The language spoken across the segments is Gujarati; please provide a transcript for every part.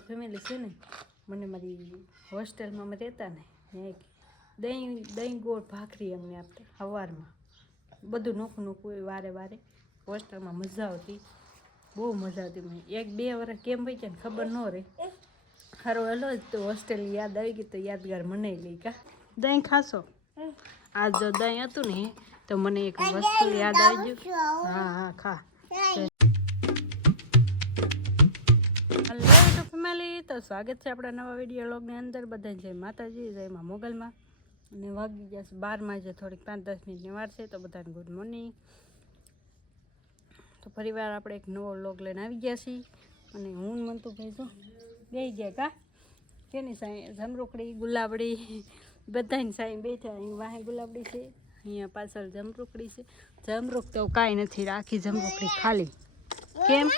ફેમિલી છે ને. મને મારી હોસ્ટેલમાં અમે રહેતા ને એક દહીં દહીં ગોળ ભાખરી અમને આપતા સવારમાં બધું નોખું નોખું હોય વારે વારે. હોસ્ટેલમાં મજા આવતી. બહુ મજા આવતી. મને એક બે વર્ષ કેમ ભાઈ ને ખબર ન રહે. હારો જ તો હોસ્ટેલ યાદ આવી ગઈ તો યાદગાર મને લઈ કા દહીં ખાશો? આ જો દહીં હતું ને, તો મને એક વસ્તુ યાદ આવી ગયું. હા હા, ખા. યુટ્યુબ તો સ્વાગત છે આપણા નવા વીડિયો લોગની અંદર. બધા જય માતાજી, જય માં મોગલમાં. અને વાગી ગયા છે બારમાં જે થોડીક પાંચ દસ મિનિટની વાર છે, તો બધાને ગુડ મોર્નિંગ. તો ફરીવાર આપણે એક નવો લોગ લઈને આવી ગયા છીએ. અને હું મંતુભાઈ જો બે ગયા કા કેની સાંઈ જમરૂકડી, ગુલાબડી, બધાની સાંઈ બેઠા અહીં વાહે ગુલાબડી છે, અહીંયા પાછળ જમરૂકડી છે. જમરૂક તો કાંઈ નથી રાખી જમરૂકડી ખાલી. કેમ?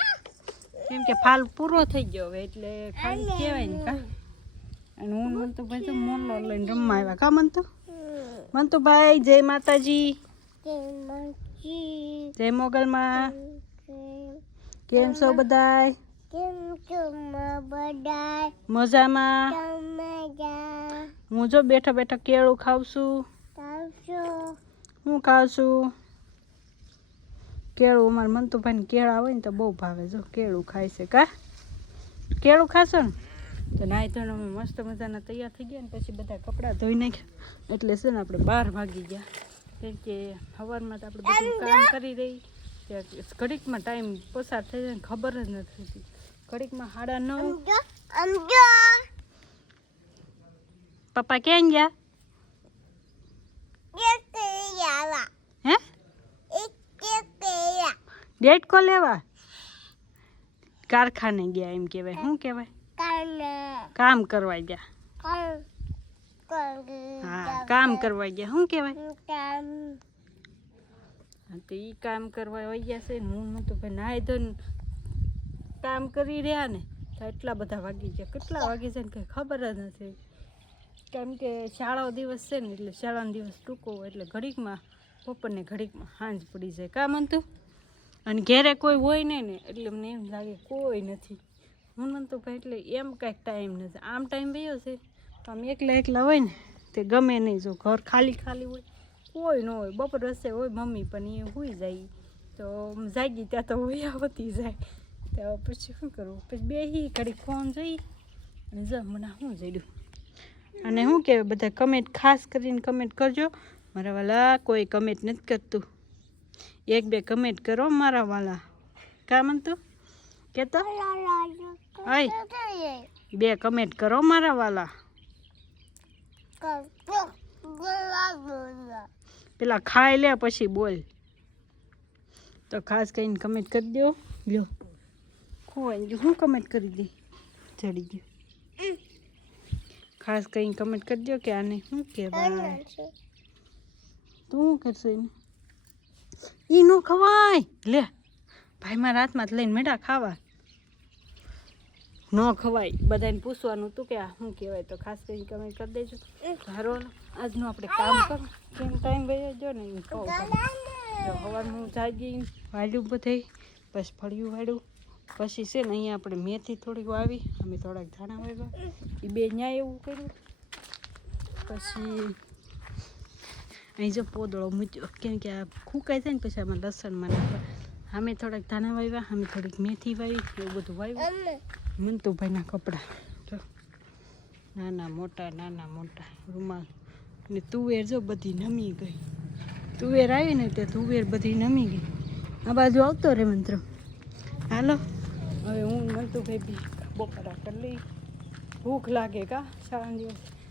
કેમ કે ફાલ પૂરો થઈ ગયો હવે એટલે ખાલી કહેવાય ને કા. અને હું મંતુભાઈ તો મોનલો લઈને રમવા આવ્યા. કા મંતુ? મંતુભાઈ જય માતાજી. જય મોગલમાં. કેમ છો? બધાય? મજામાં? હું જો બેઠા બેઠા કેળું ખાઉં છું. હું ખાઉં છું. કેળું, અમારે મંતુભાઈને કેળા હોય ને તો બહુ ભાવે. જો, કેળું ખાય છે કા? કેળું ખાશો ને? તો નાઈ તો અમે મસ્ત મજાના તૈયાર થઈ ગયા ને પછી બધા કપડાં ધોઈ નાખ્યા. એટલે છે ને આપણે બહાર ભાગી ગયા. કેમ કે સવારમાં તો આપણે બધું કામ કરી રહી. ત્યાં ઘડીકમાં ટાઈમ પસાર થઈ જાય ખબર જ નથી ઘડીકમાં સાડા નવ. પપ્પા ક્યાં ગયા હે ડેટ કો લેવા? કારખાને ગયા એમ કહેવાય. શું કહેવાય? કામ કરવા ગયા. હા કામ કરવા ગયા. શું કહેવાય? હા તો એ કામ કરવા વહી ગયા છે હું તો ભાઈ નાહી ધોઈને કામ કરી રહ્યા ને તો એટલા બધા વાગી ગયા. કેટલા વાગી છે ને કંઈ ખબર જ નથી. કેમ કે શાળાઓ દિવસ છે ને એટલે શાળાનો દિવસ ટૂંકો એટલે ઘડીકમાં બપોરને ઘડીકમાં સાંજ પડી જાય. કામ હતું? અને ઘેરે કોઈ હોય નહીં ને, એટલે મને એમ લાગે કોઈ નથી. હું મને ભાઈ એટલે એમ કાંઈક ટાઈમ નથી. આમ ટાઈમ વયો છે. તો આમ એકલા એકલા હોય ને, તે ગમે નહીં. જો ઘર ખાલી ખાલી હોય, કોઈ ન હોય. બપોર હશે હોય મમ્મી, પણ એ હોઈ જાય. તો જાગી ત્યાં તો હોય આવતી જાય. તો પછી શું કરવું? પછી બેસી ઘડી ફોન જોઈ અને જ મને શું જડ્યું. અને શું કહેવાય, બધા કમેન્ટ ખાસ કરીને કમેન્ટ કરજો. મારા વાલા, કોઈ કમેન્ટ નથી કરતું. એક બે કમેન્ટ કરો મારા વાલા. કા મનતું કેતો? હઈ બે કમેન્ટ કરો મારા વાલા. પેલા ખાઈ લે પછી બોલ. તો ખાસ કરીને કમેન્ટ કરી દો લ્યો. ખોવાઈ ગયું. હું કમેન્ટ કરી દઈ? ચડી ગયું. ખાસ કરીને કમેન્ટ કરી દો કે આને શું કહેવાય? તું શું કરશે એને? ઈ નો ખવાય. લે ભાઈ મારા હાથમાં લઈને મેડા ખાવા. ન ખવાય. બધાને પૂછવાનું હતું કે આ શું કહેવાય? તો ખાસ કરીને કમેન્ટ કરી દેજો. ધારો આજનું આપણે કામ કર. કેમ ટાઈમ ગયો જો ને એમ કહું જો સવારમાં હું જાગી વાળ્યું બધે, બસ ફળિયું વાળ્યું પછી છે ને અહીંયા આપણે મેથી થોડીક વાવી. અમે થોડાક ધાણા વાવ્યા. એ બે ન્યાય એવું કર્યું. પછી અહીં જો પોદળો મૂક્યો. કેમ કે આ ફૂંકાઈ જાય ને પછી આમાં લસણમાં નાખવા. અમે થોડાક ધાણા વાવ્યા અમે થોડીક મેથી વાવી એવું બધું વાવ્યું. મંતુભાઈના કપડાં. જો. નાના મોટા નાના મોટા. રૂમાલ. ને તુવેર જો બધી નમી ગઈ. તુવેર આવી ને તે તુવેર બધી નમી ગઈ. આ બાજુ આવતો રે મંત્ર. હાલો. હવે હું મંતુભાઈ બી બપોરા કરી લઈ ભૂખ લાગે કા? સાંજે.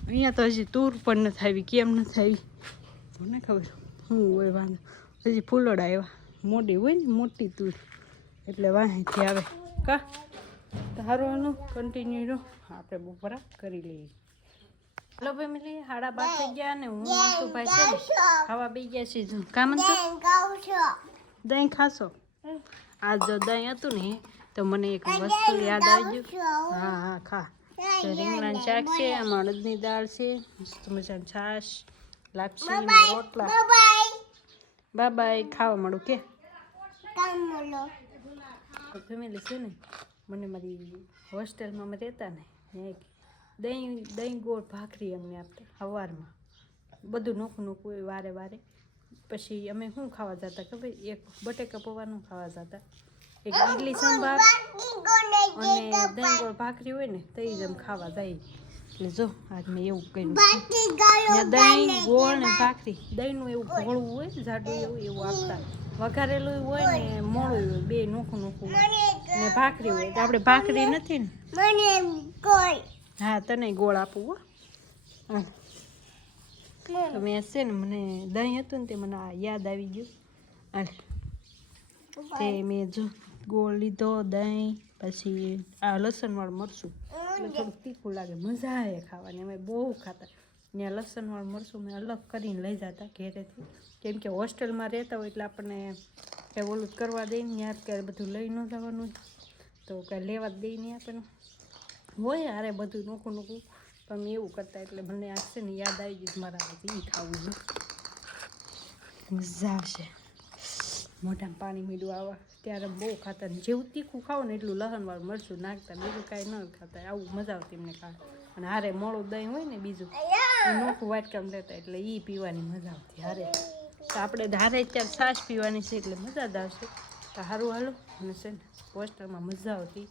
અહીંયા તો હજી તૂર પણ નથી આવી કેમ નથી આવી? મને ખબર હું હોય વાંધો. હજી ફૂલોડા આવ્યા. મોડી હોય ને મોટી તૂર એટલે વાંહેથી આવે. કા? ધારોનું કન્ટિન્યુ રહો આપણે બપોરા કરી લઈએ. હલો ભાઈ મિલી હાડા બાર થઈ ગયા ને હું મંતુભાઈ છે ખાવા બી ગયા છે જો. કામ દહીં ખાશો? આ જો દહીં હતું ને તો મને એક વસ્તુ યાદ આવી ગયું. હા હા ખા. રીંગણાનું શાક છે આમાં અડદની દાળ છે મસ્ત મજાની છાશ. લાપસી રોટલા. બાય બાય ખાવા મળું કે? ફેમિલી છે ને મને મારી હોસ્ટેલમાં અમે રહેતા ને એક દહીં દહીં ગોળ ભાખરી અમને આપતા સવારમાં બધું નોખું નોખું હોય વારે વારે. પછી અમે શું ખાવા જતા ખબર? એક બટેકા પૌવાનું ખાવા જતા. એક ઇડલી સંભાર અને દહીં ગોળ ભાખરી હોય ને તો એ જ ખાવા જાય. એટલે જો આજ મેં એવું કર્યું દહીં ગોળ ને ભાખરી દહીંનું એવું ભોળું હોય જાડું એવું એવું આપતા. વઘારેલું હોય ને મોળું હોય બે નોખું નોખું હોય. ને ભાખરી હોય. તો આપણે ભાખરી નથી ને? હા તને ગોળ આપું હો. હા. હશે મેં છે ને મને દહીં હતું ને તે મને યાદ આવી ગયું. હાલ તે મેં જો ગોળ લીધો દહીં પછી આ લસણવાળું મરચું. થોડુંક તીખું લાગે, મજા આવે ખાવાની. અમે બહુ ખાતા. ત્યાં લસણવાળું મરચું મેં અલગ કરીને લઈ જતા ઘેરેથી. કેમ કે હોસ્ટેલમાં રહેતા હોય એટલે આપણને કંઈ ઓલું કરવા દઈ ને યાદ ક્યારે બધું લઈ ન જવાનું. તો કાંઈ લેવા જ દઈ નહીં આપણને. હોય અરે બધું નોખું નોખું, પણ એવું કરતા એટલે મને આ છે ને યાદ આવી ગયું કે મારા એ ખાવું મજા આવશે. મોઢામાં પાણી મીડું આવે. ત્યારે બહુ ખાતા ને જેવું તીખું ખાવ ને એટલું લસણવાળું મરચું નાખતા, બીજું કાંઈ ન ખાતા. આવું મજા આવતી એમને ખાવા અને હારે મોડું દહીં હોય ને બીજું નોખું વાટકામ લેતા એટલે એ પીવાની મજા આવતી હારે. તો આપણે ધારે અત્યારે છાશ પીવાની છે એટલે મજા જ આવશે. તો સારું હાલો અને છે ને હોસ્ટેલમાં મજા આવતી.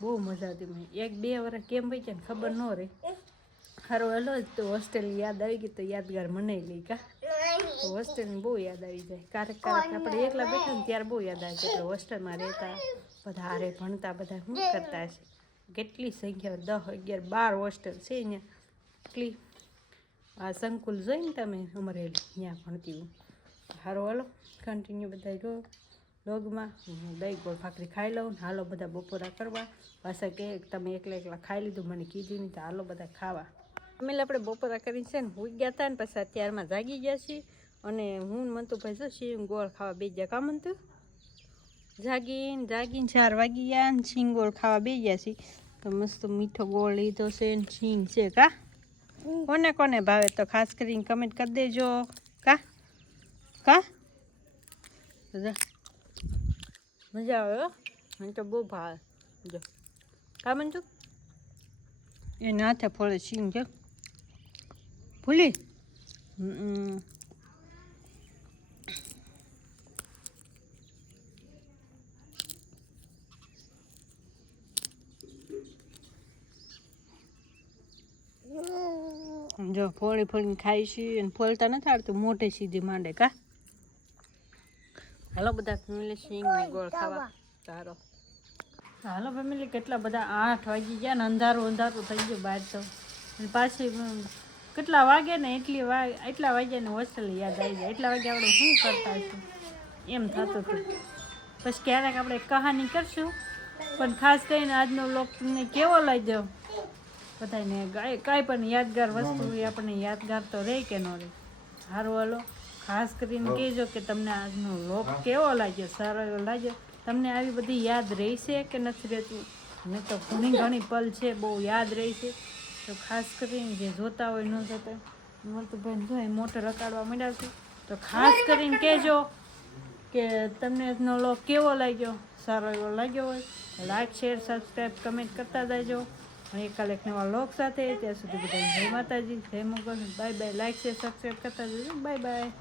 બહુ મજા આવતી. મને એક બે વર્ષ કેમ ભાઈ ને ખબર ન રહે. સારું હાલો, તો હોસ્ટેલ યાદ આવી ગઈ તો યાદગાર મને લઈ કા હોસ્ટેલની બહુ યાદ આવી જાય. ક્યારેક ક્યારેક આપણે એકલા બેઠા ને ત્યારે બહુ યાદ આવે કે હોસ્ટેલમાં રહેતા, બધા હારે ભણતા, બધા શું કરતા હશે? કેટલી સંખ્યા દસ અગિયાર, બાર હોસ્ટેલ છે અહીંયા. કેટલી આ સંકુલ જોઈને તમે અમરેલી ત્યાં ભણતી હું સારું હાલો કન્ટિન્યુ બધા જો લોગમાં હું દહીં, ગોળ, ભાખરી ખાઈ લઉં ને હાલો બધા બપોરા કરવા. પાછા કે તમે એકલા એકલા ખાઈ લીધું, મને કીધું નહીં તો હાલો બધા ખાવા. અમે આપણે બપોરા કરીને છે ને, હોઈ ગયા હતા ને, પછી અત્યારમાં જાગી ગયા છીએ. અને હું મંતુભાઈ જો શિંગ ગોળ ખાવા બે ગયા. કા મંતુ? જાગીને જાગીને. ચાર વાગી ગયા ને શીંગ ગોળ ખાવા બે ગયા છીએ. તો મસ્ત મીઠો ગોળ લીધો છે ને શીંગ છે, કા? કોને કોને ભાવે તો ખાસ કરીને કમેન્ટ કરી દેજો. કા? કા? મજા આવે મને તો બહુ ભાવે. જો. કા મંતુ? એ નાથે ફળે શીંગ છે ભૂલી. હમ. જો ફોડી ફોડીને ખાઈ છીએ અને ફોલતા નથી આવડતું મોટે સીધી માંડે કા? હાલો બધા ફેમિલી સિંગ ગોળ ખાવા. સારો હાલો ફેમિલી કેટલા બધા? આઠ વાગી ગયા ને અંધારું અંધારું થઈ ગયું બહાર તો. અને પાછી કેટલા વાગે ને એટલી વાગે એટલા વાગ્યા ને હોસ્ટેલ યાદ આવી જાય. એટલા વાગે આપણે શું કરતા હશું? એમ થતું હતું. પછી ક્યારેક આપણે કહાની કરશું પણ ખાસ કરીને આજનો લોક તમને કેવો લાગ્યો? બધાને કાંઈ કાંઈ પણ યાદગાર વસ્તુ એ આપણને યાદગાર તો રહે કે ન રહે. સારું હાલો. ખાસ કરીને કહેજો કે તમને આજનો લોક કેવો લાગ્યો સારો એવો લાગ્યો. તમને આવી બધી યાદ રહેશે કે નથી રહેતું? મેં તો ઘણી ઘણી પલ છે બહુ યાદ રહેશે. તો ખાસ કરીને જે જોતા હોય ન જોતા હોય તો ભાઈ જો એ મોટર રકાડવા માંડ્યા છે. તો ખાસ કરીને કહેજો કે તમને આજનો લોક કેવો લાગ્યો? સારો એવો લાગ્યો હોય લાઈક શેર સબસ્ક્રાઈબ કમેન્ટ કરતા જજો. અને એક લોક સાથે. ત્યાં સુધી બધા જય માતાજી, જય Mogal bye bye. Like share subscribe કરતા જજો. Bye bye.